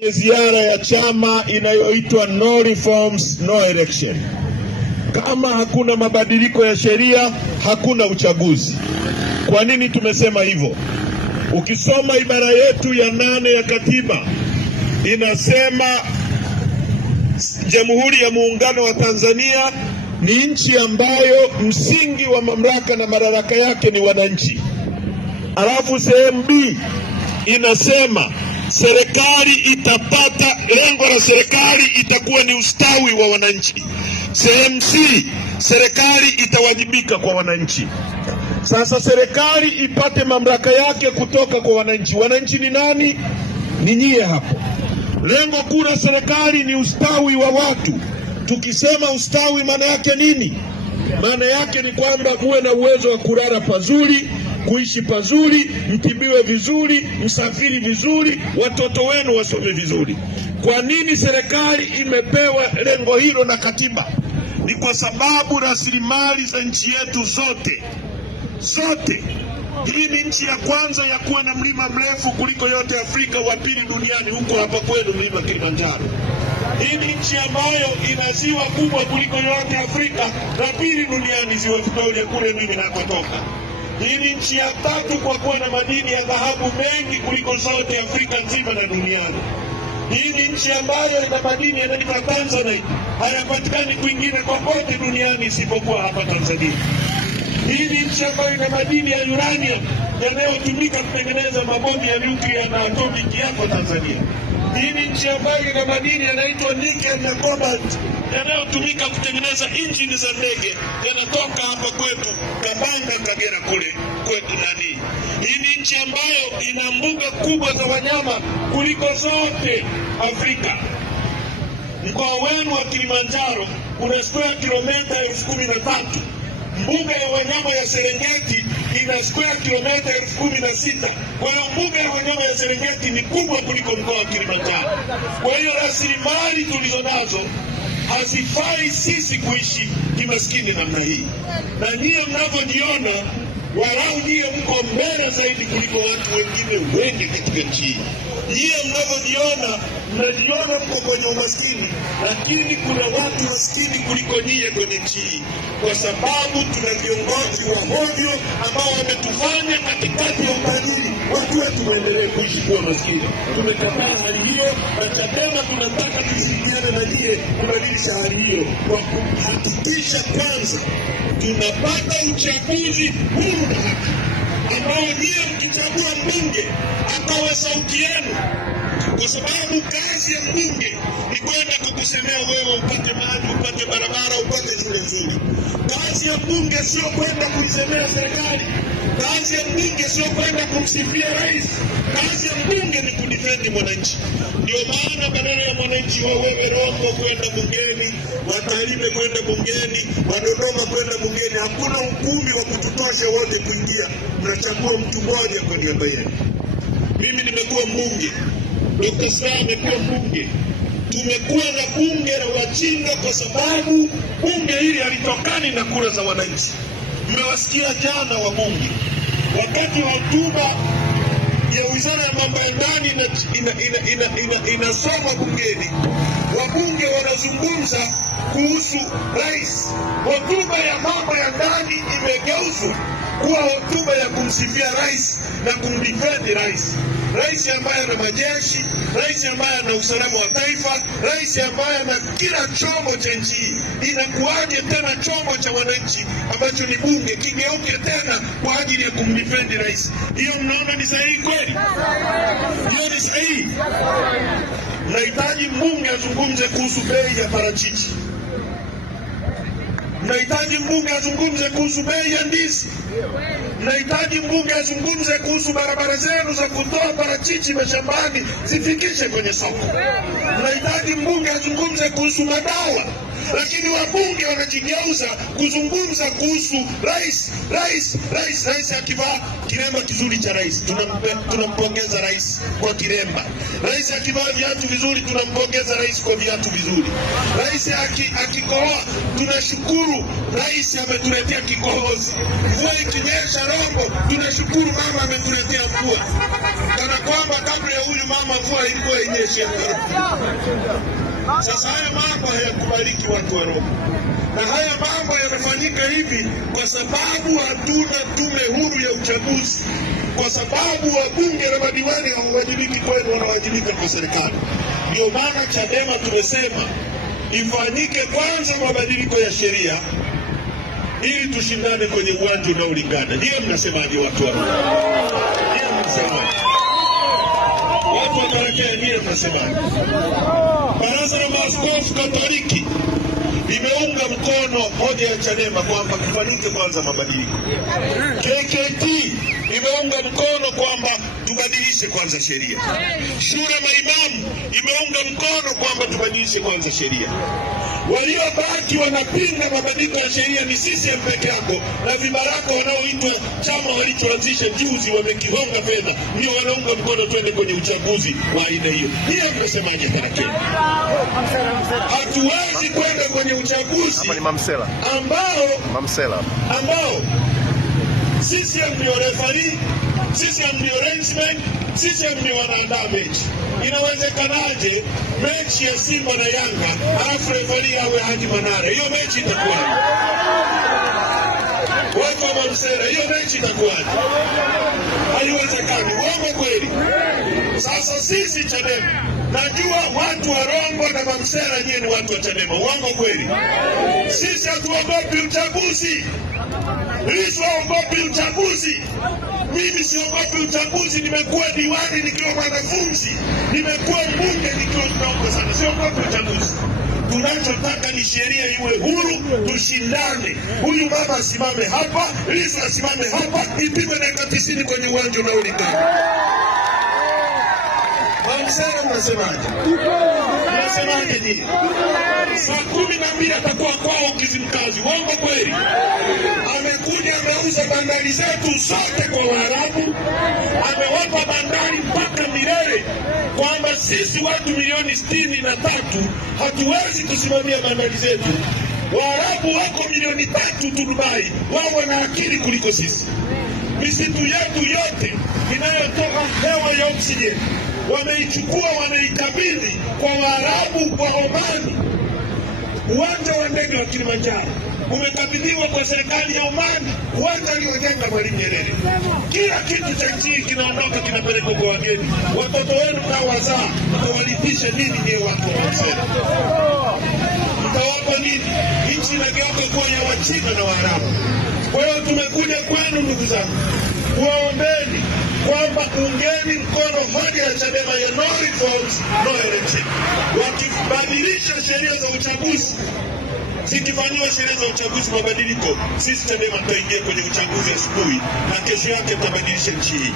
Ziara ya chama inayoitwa no reforms no election. Kama hakuna mabadiliko ya sheria, hakuna uchaguzi. Kwa nini tumesema hivyo? Ukisoma ibara yetu ya 8 ya katiba inasema Jamhuri ya Muungano wa Tanzania ni nchi ambayo msingi wa mamlaka na madaraka yake ni wananchi. Alafu sehemu B inasema serikali itapata, lengo la serikali itakuwa ni ustawi wa wananchi. Sehemu C, serikali itawajibika kwa wananchi. Sasa serikali ipate mamlaka yake kutoka kwa wananchi. Wananchi ni nani? Ni nyie hapo. Lengo kuu la serikali ni ustawi wa watu. Tukisema ustawi maana yake nini? Maana yake ni kwamba uwe na uwezo wa kulala pazuri, kuishi pazuri, mtibiwe vizuri, msafiri vizuri, watoto wenu wasome vizuri. Kwa nini serikali imepewa lengo hilo na katiba? Ni kwa sababu rasilimali za nchi yetu zote. Hii ni nchi ya kwanza ya kuwa na mlima mrefu kuliko yote Afrika, wa pili duniani huko hapa kwenu mlima Kilimanjaro. Hii ni nchi ambayo ina ziwa kubwa kuliko yote Afrika, la pili duniani ziwa Victoria kule mimi nakotoka. Hii ni nchi ya 3 kwa kuwa na madini ya dhahabu mengi kuliko zote Afrika nzima na duniani. Hii ni nchi ambayo ina madini yanaitwa Tanzanite, hayapatikani kwingine kokote duniani isipokuwa hapa Tanzania. Hii ni nchi ambayo ina madini ya uranium yanayotumika kutengeneza mabomu ya nyuklia na atomic yako Tanzania. Hii ni nchi ambayo ina madini yanaitwa nickel na cobalt yanayotumika kutengeneza injini za ndege, yanatoka hapa kwetu Kabanga, Kagera kule kwetu nani. Hii ni nchi ambayo ina mbuga kubwa za wanyama kuliko zote Afrika. Mkoa wenu wa Kilimanjaro una square kilomita 13,000. Mbuga ya wanyama ya Serengeti ina square kilomita 16,000. Kwa hiyo mbuga ya wanyama ya Serengeti ni kubwa kuliko mkoa wa Kilimanjaro. Kwa hiyo rasilimali tulizonazo hazifai sisi kuishi kimaskini namna hii. Na nyie mnavyojiona, walau nyie mko mbele zaidi kuliko watu wengine wengi katika nchi hii. Nyie mnavyojiona, mnajiona mko kwenye umaskini, lakini kuna watu maskini kuliko nyie kwenye nchi hii, kwa sababu tuna viongozi wa hovyo ambao wametufanya katikati ya utajiri watu wetu waendelee kuishi kuwa maskini. Tumekataa hali hiyo, na Chadema tunataka tushirikiane na nyie kubadilisha hali hiyo kwa kuhakikisha kwanza tunapata uchaguzi huru na haki, ambao nyie mkichagua mbunge akawe sauti yenu, kwa sababu kazi ya mbunge ni kwenda kukusemea wewe upate maji, upate barabara, upate shule nzuri. Kazi ya mbunge sio kwenda kuisemea serikali. Kazi ya mbunge sio kwenda kumsifia rais. Kazi ya mbunge ni kudifendi mwananchi. Ndio maana badala ya mwananchi wa wewe Rombo kwenda bungeni, Watalime kwenda bungeni, Wadodoma kwenda bungeni, hakuna ukumbi wa kututosha wote kuingia. Mnachagua mtu mmoja kwa niaba yenu. Mimi nimekuwa mbunge, Dr. Slaa amekuwa mbunge. Tumekuwa na bunge la wajinga kwa sababu bunge hili halitokani na kura za wananchi. Mmewasikia jana wabunge wakati wa hotuba ya Wizara ya Mambo ya Ndani inasoma bungeni, wabunge wanazungumza kuhusu rais. Hotuba ya mambo ya ndani imegeuzwa kuwa hotuba ya kumsifia rais na kumdifendi rais. Rais ambaye ana majeshi, rais ambaye ana usalama wa taifa, rais ambaye ana kila chombo cha nchi. Inakuwaje tena chombo cha wananchi ambacho ni bunge kigeuke tena kwa ajili ya kumdifendi rais? Hiyo mnaona ni sahihi kweli? Hiyo ni sahihi? Mnahitaji mbunge azungumze kuhusu bei ya parachichi. Mnahitaji mbunge azungumze kuhusu bei ya ndizi. Mnahitaji mbunge azungumze kuhusu barabara zenu za kutoa parachichi mashambani zifikishe kwenye soko. Mnahitaji mbunge azungumze kuhusu madawa. lakini wabunge wanajigeuza kuzungumza kuhusu rais. Rais akivaa kiremba kizuri cha rais, tunampongeza rais kwa kiremba. Rais akivaa viatu vizuri, tunampongeza rais kwa viatu vizuri. Rais akikohoa, tunashukuru rais ametuletea kikohozi. Mvua ikinyesha Rombo, tunashukuru mama ametuletea mvua. Kana kwamba kabla ya huyu mama mvua ilikuwa inyeshe. Sasa haya mambo hayakubaliki watu wa Rombo. Na haya mambo yanafanyika hivi kwa sababu hatuna tume huru ya uchaguzi. Kwa sababu wabunge na madiwani hawawajibiki kwenu, wanawajibika kwa serikali. Ndio maana Chadema tumesema ifanyike kwanza mabadiliko ya sheria ili tushindane kwenye uwanja unaolingana. Ndiyo mnasemaje watu wa Rombo? Ndiyo mnasemaje? Watu wa Tarakea ndiyo mnasemaje? Baraza la Maaskofu Katoliki limeunga mkono hoja ya Chadema kwamba kufanyike kwanza mabadiliko. KKT imeunga mkono kwamba tubadilishe kwanza sheria. Shura maimamu imeunga mkono kwamba tubadilishe kwanza sheria. Waliobaki wanapinga mabadiliko ya sheria ni CCM peke yako na vibaraka wanaoitwa chama walichoanzisha juzi wamekihonga fedha, ndio wanaunga mkono twende kwenye uchaguzi wa aina hiyo. Hiyo mnasemaje Tarakea? Hatuwezi kwenda kwenye uchaguzi ambao CCM ndio referee, CCM ndio arrangement, CCM ndio wanaandaa mechi. Inawezekanaje mechi ya Simba na Yanga alafu referee awe Haji Manara? Hiyo mechi itakuwaje? Watu wa Mamsera, hiyo mechi itakuwaje? Haiwezekani. Uongo kweli? Sasa sisi Chadema, najua watu wa Rombo na Mamsera nyinyi ni watu wa Chadema. Uongo kweli? Sisi hatuogopi uchaguzi. Lissu haogopi uchaguzi. Mimi siogopi uchaguzi. Nimekuwa diwani nikiwa mwanafunzi, nimekuwa mbunge nikiwa mdogo sana. Siogopi uchaguzi. Tunachotaka ni sheria iwe huru, tushindane. Huyu mama asimame hapa, Lissu asimame hapa, ipigwe dakika 90 kwenye uwanja unaolingana. Mamsera mnasemaje? Mnasemaje nyinyi? Saa 12 atakuwa kwao Kizimkazi. Uongo kweli? Amekuja ameuza bandari zetu zote kwa Waarabu. Amewapa bandari mpaka milele, kwamba sisi watu milioni 63 hatuwezi kusimamia bandari zetu. Waarabu wako milioni 3 tu Dubai, wao wana akili kuliko sisi. Misitu yetu yote inayotoa hewa ya oksijeni wameichukua, wanaikabidhi kwa Waarabu kwa Omani. Uwanja wa ndege wa Kilimanjaro umekabidhiwa kwa serikali ya Omani, uwanja aliojenga Mwalimu Nyerere. Kila kitu cha nchi kinaondoka kinapelekwa kwa wageni. Watoto wenu mtawazaa, mtawalithisha nini nyewe watu wa Mamsera? Mtawapa nini? Nchi inageuka kuwa ya Wachina na Waarabu. Kwa hiyo tumekuja kwenu ndugu zangu, kuwaombeni kwamba ungeni mkono hoja ya Chadema ya no reforms, no election. Wakibadilisha sheria za uchaguzi, zikifanyiwa sheria za uchaguzi mabadiliko, sisi Chadema tutaingia kwenye uchaguzi asubuhi na kesho yake tutabadilisha nchi hii.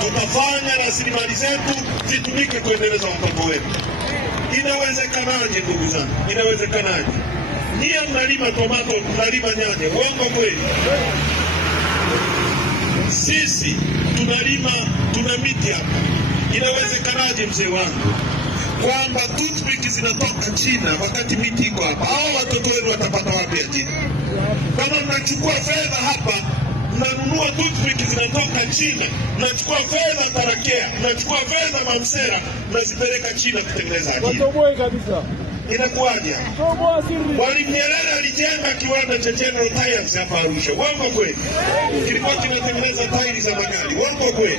Tutafanya rasilimali zetu zitumike kuendeleza watoto wetu. Inawezekanaje ndugu zangu? Inawezekanaje? Nyie mnalima tomato, mnalima nyanya. Uongo kweli? Sisi tuna miti hapa. Inawezekanaje mzee wangu kwamba toothpick zinatoka China wakati miti iko hapa? Hao watoto wenu watapata wapi ajira? Kama mnachukua fedha hapa, mnanunua toothpick zinatoka China, mnachukua fedha Tarakea, mnachukua fedha Mamsera, mnazipeleka China kutengeneza ajira. Inakuwaje? Mwalimu Nyerere alijenga kiwanda cha General Tyres hapa Arusha. Uongo kweli? Kilikuwa kinatengeneza tairi za magari. Uongo kweli?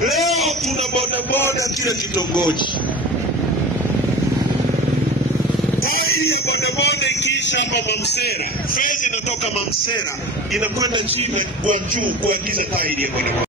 Leo tuna bodaboda kila kitongoji. Tairi ya bodaboda ikiisha hapa Mamsera, fedha inatoka Mamsera inakwenda China kwa juu kuagiza tairi ya bodaboda.